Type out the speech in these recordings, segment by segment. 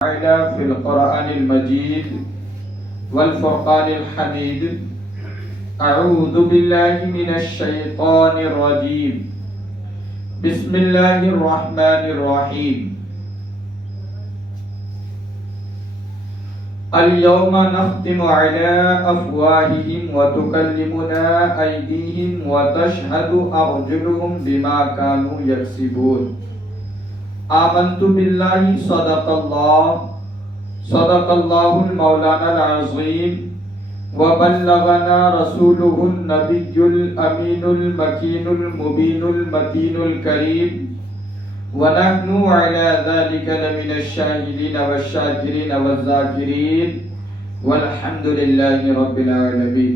في القرآن المجيد والفرقان الحميد. أعوذ بالله من الشيطان الرجيم. بسم الله الرحمن الرحيم. اليوم نختم على أفواههم وتكلمنا أيديهم وتشهد أرجلهم بما كانوا يكسبون. آمنت بالله صدق الله المولانا العظيم وبلغنا رسوله النبي الأمين المكين المبين المتين الكريم ونحن على ذلك لمن الشاهدين والشاكرين والذاكرين والحمد لله رب العالمين.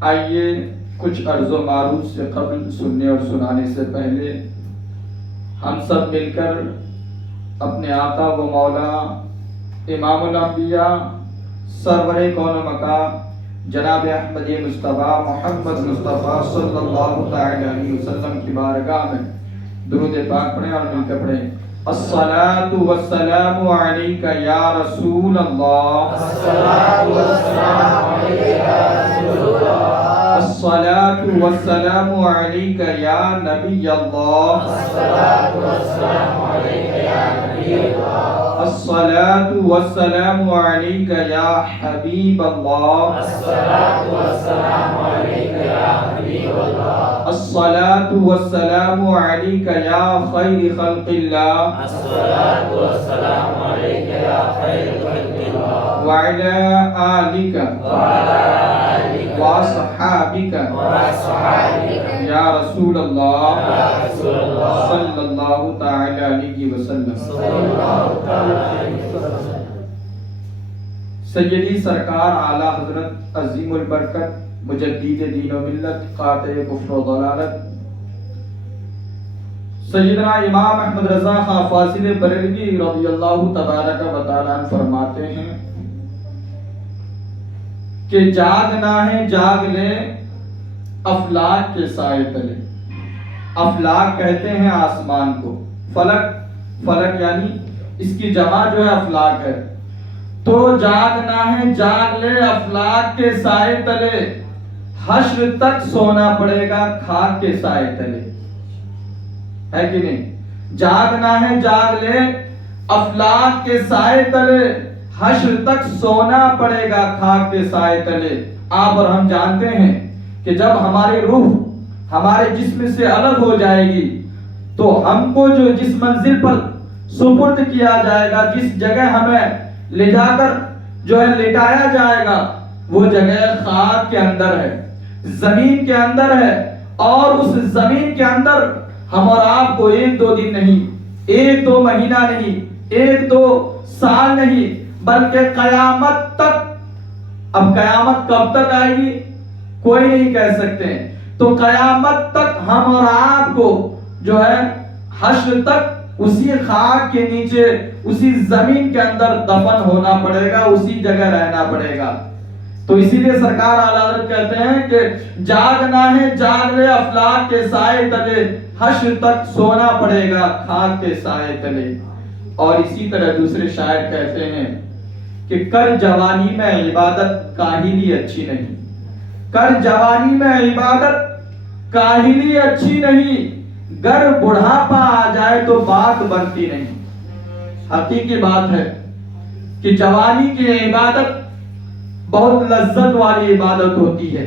آئیے کچھ عرض و معروض سے قبل سننے اور سنانے سے پہلے ہم سب مل کر اپنے آقا و مولا امام الانبیاء سرور کون و مکان جناب احمد مصطفیٰ محمد مصطفیٰ صلی اللہ علیہ وسلم کی بارگاہ میں درود پاک پڑھیں اور مل کر پڑھیں. الصلاة والسلام علیک یا رسول اللہ. الصلاة والسلام علیک یا رسول اللہ. الصلاة والسلام علیک یا نبی اللہ. الصلاة والسلام علیک یا نبی اللہ. الصلاة والسلام علیک یا حبیب اللہ. الصلاة والسلام علیک یا حبیب اللہ. الصلاة والسلام علیک یا خیر خلق اللہ. الصلاة والسلام علیک یا خیر خلق اللہ. وعلى آلک وصحابک یا رسول اللہ صلی اللہ تعالی علیہ وسلم. سیدی سرکار اعلی حضرت عظیم البرکت مجدد دین و ملت قاطع کفر و ضلالت سیدنا امام احمد رضا خان فاضل بریلوی رضی اللہ تبارک و تعالی عنہ فرماتے ہیں کہ جاگنا ہے جاگ لے افلاک کے سائے تلے. افلاک کہتے ہیں آسمان کو. فلک یعنی اس کی جمع جو ہے افلاک ہے. تو جاگنا ہے جاگ لے افلاک کے سائے تلے. حشر تک سونا پڑے گا خاک کے سائے تلے. ہے کہ نہیں؟ جاگنا ہے جاگ لے افلاک کے سائے تلے. حشر تک سونا پڑے گا خاک کے سائے تلے. آپ اور ہم جانتے ہیں کہ جب ہماری روح ہمارے جسم سے الگ ہو جائے گی تو ہم کو جو جس منزل پر سپرد کیا جائے گا, جس جگہ ہمیں لے جا کر جو ہے لٹایا جائے گا, وہ جگہ خاک کے اندر ہے, زمین کے اندر ہے. اور اس زمین کے اندر ہم اور آپ کو ایک دو دن نہیں, ایک دو مہینہ نہیں, ایک دو سال نہیں, بلکہ قیامت تک. اب قیامت کب تک آئے گی کوئی نہیں کہہ سکتے. تو قیامت تک ہم اور آپ کو جو ہے حشر تک اسی خاک کے نیچے اسی زمین کے اندر دفن ہونا پڑے گا, اسی جگہ رہنا پڑے گا. تو اسی لیے سرکار اعلیٰ حضرت کہتے ہیں کہ جاگنا ہے جاگ لے افلاک کے سائے تلے. حشر تک سونا پڑے گا خاک کے سائے تلے. اور اسی طرح دوسرے شاعر کہتے ہیں کہ کر جوانی میں عبادت کاہلی اچھی نہیں. کر جوانی میں عبادت کاہلی اچھی نہیں. گر بڑھاپا آ جائے تو بات بنتی نہیں. حقیقی بات ہے کہ جوانی کی عبادت بہت لذت والی عبادت ہوتی ہے,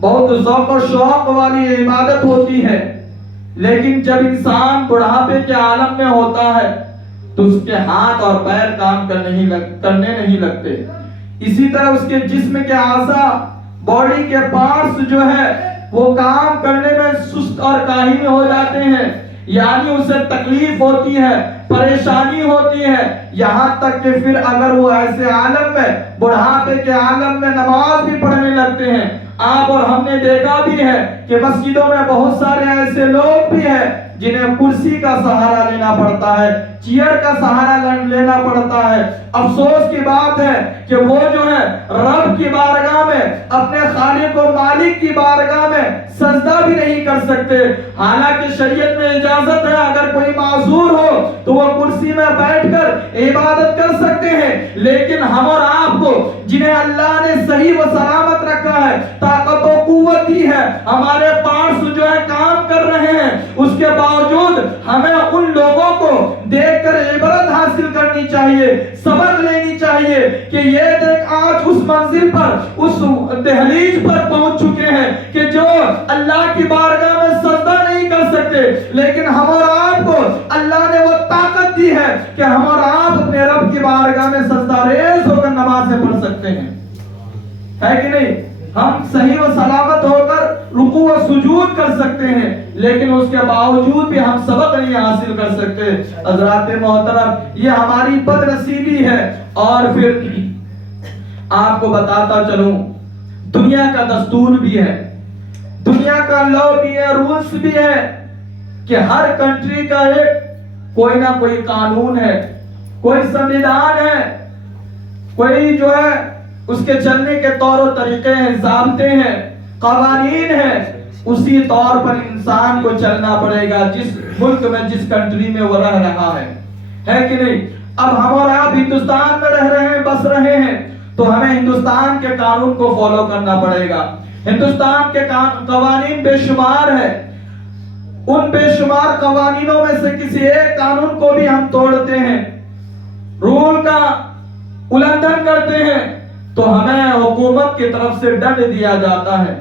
بہت ذوق و شوق والی عبادت ہوتی ہے. لیکن جب انسان بڑھاپے کے عالم میں ہوتا ہے تو اس کے ہاتھ اور پیر کام کرنے نہیں لگتے. اسی طرح اس کے جسم کے اعضاء, باڈی کے پارٹس جو ہے وہ کام کرنے میں سست اور کاہل ہو جاتے ہیں. یعنی اسے تکلیف ہوتی ہے, پریشانی ہوتی ہے. یہاں تک کہ پھر اگر وہ ایسے عالم میں, بڑھاپے کے عالم میں نماز بھی پڑھنے لگتے ہیں. آپ اور ہم نے دیکھا بھی ہے کہ مسجدوں میں بہت سارے ایسے لوگ بھی ہیں جنہیں کرسی کا سہارا لینا پڑتا ہے, چیئر کا سہارا لینا پڑتا ہے. افسوس کی بات ہے کہ وہ جو ہے رب کی بارگاہ میں, اپنے خالق و مالک کی بارگاہ میں سجدہ بھی نہیں کر سکتے. حالانکہ شریعت میں اجازت ہے اگر کوئی معذور کرسی میں بیٹھ کر عبادت کر سکتے ہیں، لیکن ہم اور آپ کو جنہیں اللہ نے صحیح و سلامت رکھا ہے، طاقت و قوت دی ہے، ہمارے پارٹس جو ہے کام کر رہے ہیں، اس کے باوجود ہمیں ان لوگوں کو دیکھ کر عبرت حاصل کرنی چاہیے، سبق لینی چاہیے کہ یہ دیکھ آج اس منزل پر، اس دہلیز پر پہنچ چکے ہیں کہ جو اللہ کی بارگاہ میں سجدہ نہیں کر سکتے، لیکن ہم اور آپ کو اللہ نے وہ طاقت دی ہے کہ ہم اور آپ اپنے رب کی بارگاہ میں سجدہ ریز ہو کر نمازیں پڑھ سکتے ہیں، ہے کہ نہیں؟ ہم صحیح و سلامت ہو کر رکوع و سجود کر سکتے ہیں، لیکن اس کے باوجود بھی ہم سبق نہیں حاصل کر سکتے۔ حضرات محترم، یہ ہماری بد نصیبی ہے۔ اور پھر آپ کو بتاتا چلوں، دنیا کا دستور بھی ہے، دنیا کا لا بھی ہے، رولز بھی ہے کہ ہر کنٹری کا ایک کوئی نہ کوئی قانون ہے، کوئی سنویدھان ہے، کوئی جو ہے اس کے چلنے کے طور و طریقے ہیں، ضابطے ہیں، قوانین ہیں، اسی طور پر انسان کو چلنا پڑے گا جس ملک میں، جس کنٹری میں وہ رہ رہا ہے کہ نہیں؟ اب ہم اور آپ ہندوستان میں رہ رہے ہیں، بس رہے ہیں، تو ہمیں ہندوستان کے قانون کو فالو کرنا پڑے گا۔ ہندوستان کے قوانین بے شمار ہیں، ان بے شمار قوانینوں میں سے کسی ایک قانون کو بھی ہم توڑتے ہیں، رول کا النگھن کرتے ہیں، تو ہمیں حکومت کی طرف سے دنڈ دیا جاتا ہے،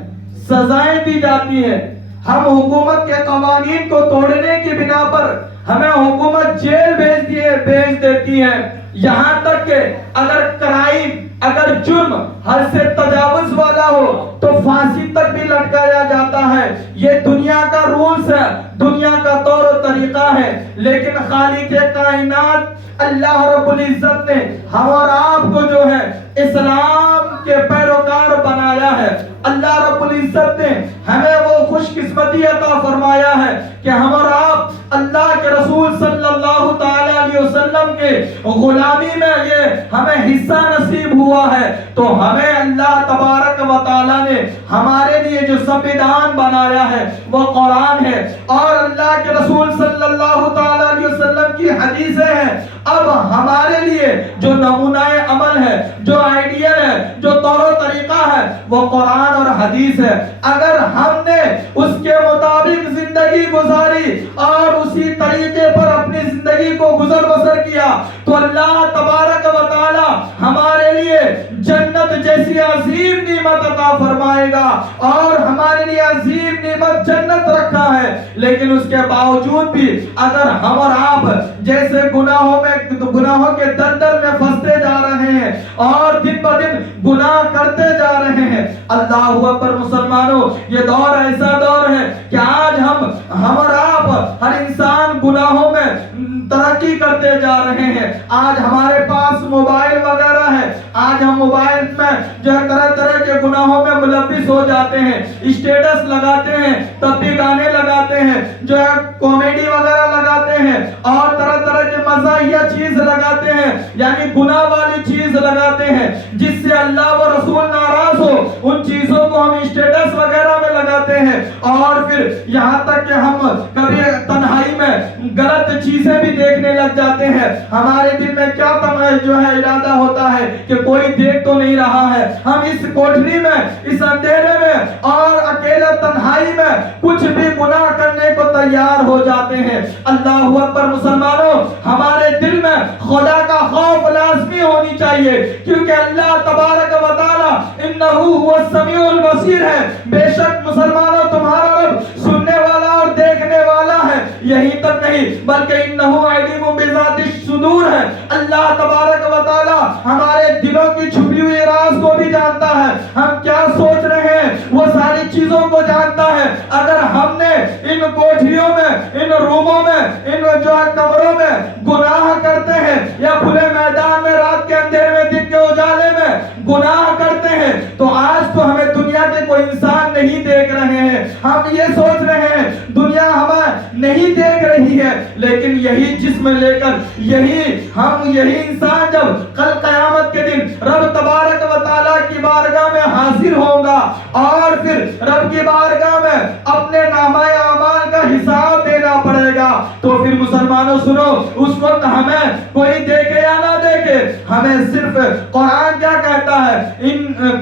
سزائیں دی جاتی ہیں۔ ہم حکومت کے قوانین کو توڑنے کی بنا پر ہمیں حکومت جیل بھیج دیتی ہے، یہاں تک کہ اگر کرائم، اگر جرم حد سے تجاوز والا ہو تو پھانسی تک بھی لٹکایا جاتا ہے۔ یہ دنیا کا رولز ہے، دنیا کا طور و طریقہ ہے، لیکن خالق کائنات اللہ رب العزت نے ہم اور آپ کو جو ہے اسلام کے پیروکار بنایا ہے۔ اللہ رب العزت نے ہمیں وہ خوش قسمتی عطا فرمایا ہے کہ ہم اور آپ اللہ کے رسول صلی اللہ تعالی علیہ وسلم کے غلامی میں یہ ہمیں حصہ نصیب ہوا ہے، تو ہمیں اللہ تبارک و تعالی نے ہمارے لیے جو سنویدھان بنایا ہے وہ قرآن ہے، اور اللہ کے رسول صلی اللہ تعالی علیہ وسلم کی حدیثیں ہیں۔ اب ہمارے لیے جو نمونہ عمل ہے، جو آئیڈیل ہے، جو طور و طریقہ ہے، وہ قرآن اور حدیث ہے۔ اگر ہم نے اس کے مطابق زندگی گزاری اور اسی طریقے پر اپنی زندگی کو گزر بسر کیا تو اللہ تبارک و تعالی ہمارے لیے جنت جیسی عظیم نعمت عطا فرمائے گا، اور ہمارے لیے عظیم نعمت جنت رکھا ہے۔ لیکن اس کے باوجود بھی اگر ہم اور آپ جیسے گناہوں کے دلدل میں پھنستے جا رہے ہیں اور دن بدن گناہ کرتے جا رہے ہیں، اللہ اکبر مسلمانوں، یہ دور ایسا دور ہے کہ آج ہم اور آپ ہر انسان گناہوں میں ترقی کرتے جا رہے ہیں۔ آج ہمارے پاس موبائل وغیرہ ہے، آج ہم موبائل میں جو ہے طرح طرح کے گناہوں میں ملوث ہو جاتے ہیں، اسٹیٹس لگاتے ہیں، تب بھی گانے لگاتے ہیں، جو ہے کامیڈی وغیرہ لگاتے ہیں، اور طرح طرح کے مزاحیہ چیز لگاتے ہیں، یعنی گناہ والی چیز لگاتے ہیں جس سے اللہ و رسول ناراض ہو، ان چیزوں کو ہم اسٹیٹس وغیرہ میں لگاتے ہیں، اور پھر یہاں تک کہ ہم کبھی تنہائی میں غلط چیزیں بھی دیکھنے لگ جاتے ہیں۔ ہمارے دل میں کیا جو ہے ارادہ ہوتا ہے کہ کوئی دیکھ تو نہیں رہا ہے، ہم اس کوٹھری میں، اس اندھیرے میں اور اکیلے تنہائی میں کچھ بھی گناہ کرنے کو تیار ہو جاتے ہیں۔ اللہ اکبر مسلمانوں، ہمارے دل میں خدا کا خوف لازمی ہونی چاہیے، کیونکہ اللہ تبارک و تعالی انہ هو السمیع البصیر ہے۔ بے شک مسلمانوں، تمہارا رب سننے والا اور دیکھنے والا ہے۔ یہی تک نہیں بلکہ انہ علیم بذات الصدور ہے۔ اللہ تبارک و تعالی ہمارے دلوں کی چھپی ہوئی راز کو بھی جانتا ہے، ہم کیا سوچ رہے ہیں وہ ساری چیزوں کو جانتا ہے۔ اگر ہم نے ان کوٹھیوں میں، ان روموں میں، ان جو ہے کمروں میں گناہ کرتے ہیں، یا کھلے میدان میں رات کے اندھیرے میں دن کے اجالے میں گناہ کرتے ہیں، تو آج تو ہمیں دنیا کے کوئی انسان نہیں دیکھ رہے ہیں، ہم یہ سوچ رہے ہیں دنیا دنیا ہمیں نہیں دیکھ رہی ہے، لیکن یہی جسم لے کر یہی انسان جب کل قیامت کے دن رب تبارک و تعالیٰ کی بارگاہ میں حاضر ہوگا اور پھر رب کی بارگاہ میں اپنے نامہ اعمال کا حساب دینا پڑے گا، تو پھر مسلمانوں سنو، اس وقت ہمیں کوئی دیکھے یا نہ دیکھے، ہمیں صرف قرآن کیا کہتا ہے؟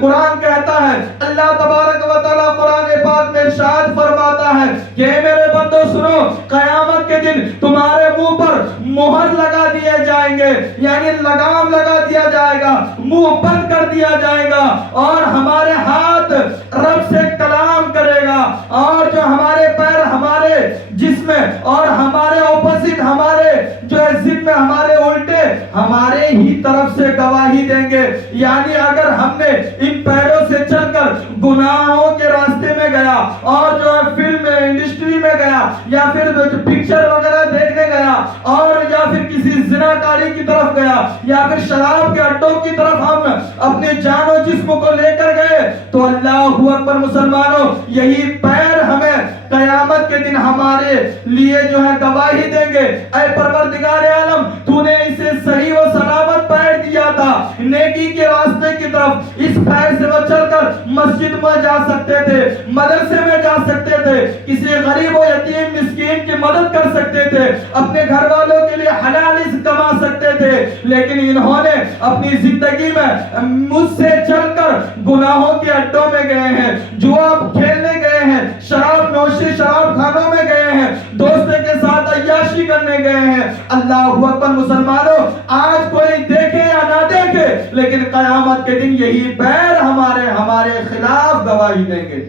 قرآن کہتا ہے، اللہ تبارک و تعالیٰ قرآن پاک میں ارشاد فرماتا ہے کہ میرے بندو سنو، قیامت کے دن تمہارے منہ پر مہر لگا دیے جائیں گے، یعنی لگام لگا دیا جائے گا، منہ بند کر دیا جائے گا، اور ہمارے ہاتھ رب سے کلام کرے گا، اور جو ہمارے پیر ہمارے جسم اور ہمارے اپوزٹ ہمارے جو ہے ضد میں ہمارے الٹے ہمارے ہی طرف سے گواہی دیں گے۔ یعنی اگر ہم نے ان پیروں سے چل کر گناہوں کے راستے میں گیا اور جو ہے فلم انڈسٹری میں گیا یا پھر پکچر وغیرہ دیکھنے گیا اور یا پھر کسی زناکاری کی طرف گیا یا پھر شراب کے اڈوں کی طرف ہم اپنے جان و جسم کو لے کر گئے، تو اللہ اکبر مسلمانوں، یہی پیر ہمیں قیامت کے دن ہمارے لیے جو ہے گواہی دیں گے، اے پروردگار عالم، تو نے اسے صحیح و سلامت پیر دیا تھا نیکی کے راستے کی طرف، اس پیر سے وہ چل کر مسجد میں جا سکتے تھے، مدرسے میں جا سکتے تھے، کسی غریب و یتیم مسکین کی مدد کر سکتے تھے، اپنے گھر والوں کے لیے حلال رزق کما سکتے تھے، لیکن انہوں نے اپنی زندگی میں مجھ سے چل کر گناہوں کے اڈوں میں گئے ہیں، جوا کھیلنے گئے ہیں، شراب نوشی شراب خانوں میں گئے ہیں، دوستوں کے ساتھ عیاشی کرنے گئے ہیں۔ اللہ اکبر مسلمانوں، آج کوئی دیکھے یا نہ دیکھے، لیکن قیامت کے دن یہی پیر ہمارے خلاف گواہی دیں گے۔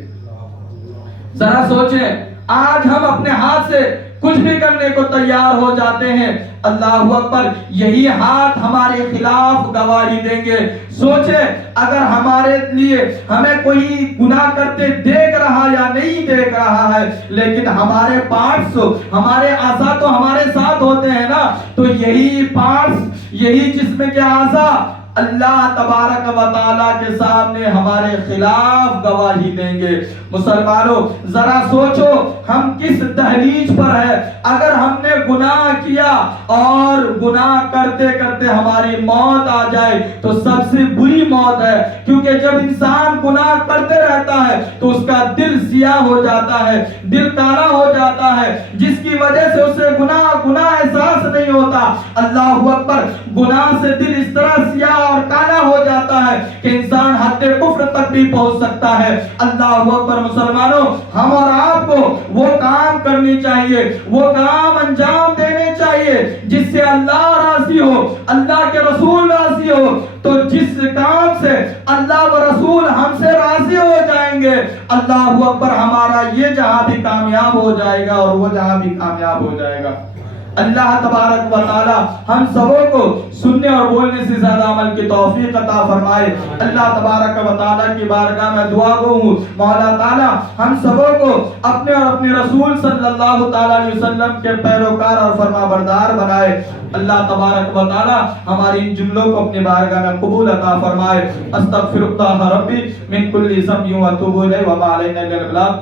ذرا سوچیں، آج ہم اپنے ہاتھ سے کچھ بھی کرنے کو تیار ہو جاتے ہیں، اللہ اکبر، یہی ہاتھ ہمارے خلاف گواہی دیں گے۔ سوچیں، اگر ہمارے لیے ہمیں کوئی گناہ کرتے دیکھ رہا یا نہیں دیکھ رہا ہے، لیکن ہمارے پارٹس ہمارے اعضاء تو ہمارے ساتھ ہوتے ہیں نا، تو یہی پارٹس یہی جسم کے اعضاء اللہ تبارک و تعالیٰ کے سامنے ہمارے خلاف گواہی دیں گے۔ مسلمانوں ذرا سوچو، ہم کس دہلیز پر ہے؟ اگر ہم نے گناہ کیا اور گناہ کرتے کرتے ہماری موت آ جائے تو سب سے بری موت ہے، کیونکہ جب انسان گناہ کرتے رہتا ہے تو اس کا دل سیاہ ہو جاتا ہے، دل کالا ہو جاتا ہے، جس کی وجہ سے اسے گناہ احساس نہیں ہوتا۔ اللہ اکبر، گناہ سے دل اس طرح سیاہ اور کالا ہو جاتا ہے کہ انسان حد کفر تک بھی پہنچ سکتا ہے۔ اللہ اکبر مسلمانوں، ہم اور آپ کو وہ کام کرنی چاہیے، وہ کام انجام دینے چاہیے جس سے اللہ راضی ہو، اللہ کے رسول راضی ہو۔ تو جس کام سے اللہ و رسول ہم سے راضی ہو جائیں گے، اللہ اکبر، ہمارا یہ جہاں بھی کامیاب ہو جائے گا اور وہ جہاں بھی کامیاب ہو جائے گا۔ اللہ تبارک و تعالی ہم سبوں کو سننے اور بولنے سے زیادہ عمل کی توفیق عطا فرمائے۔ اللہ تبارک و تعالی کی بارگاہ میں دعا گو ہوں، مولا تعالی ہم سبوں کو اپنے اور اپنے رسول صلی اللہ تعالی علیہ وسلم کے پیروکار اور فرما بردار بنائے۔ اللہ تبارک و تعالی ہماری ان جملوں کو اپنی بارگاہ میں قبول عطا فرمائے۔ استغفر اللہ ربی من کل ذنب و اتوب الیہ وما علینا الا البلاغ۔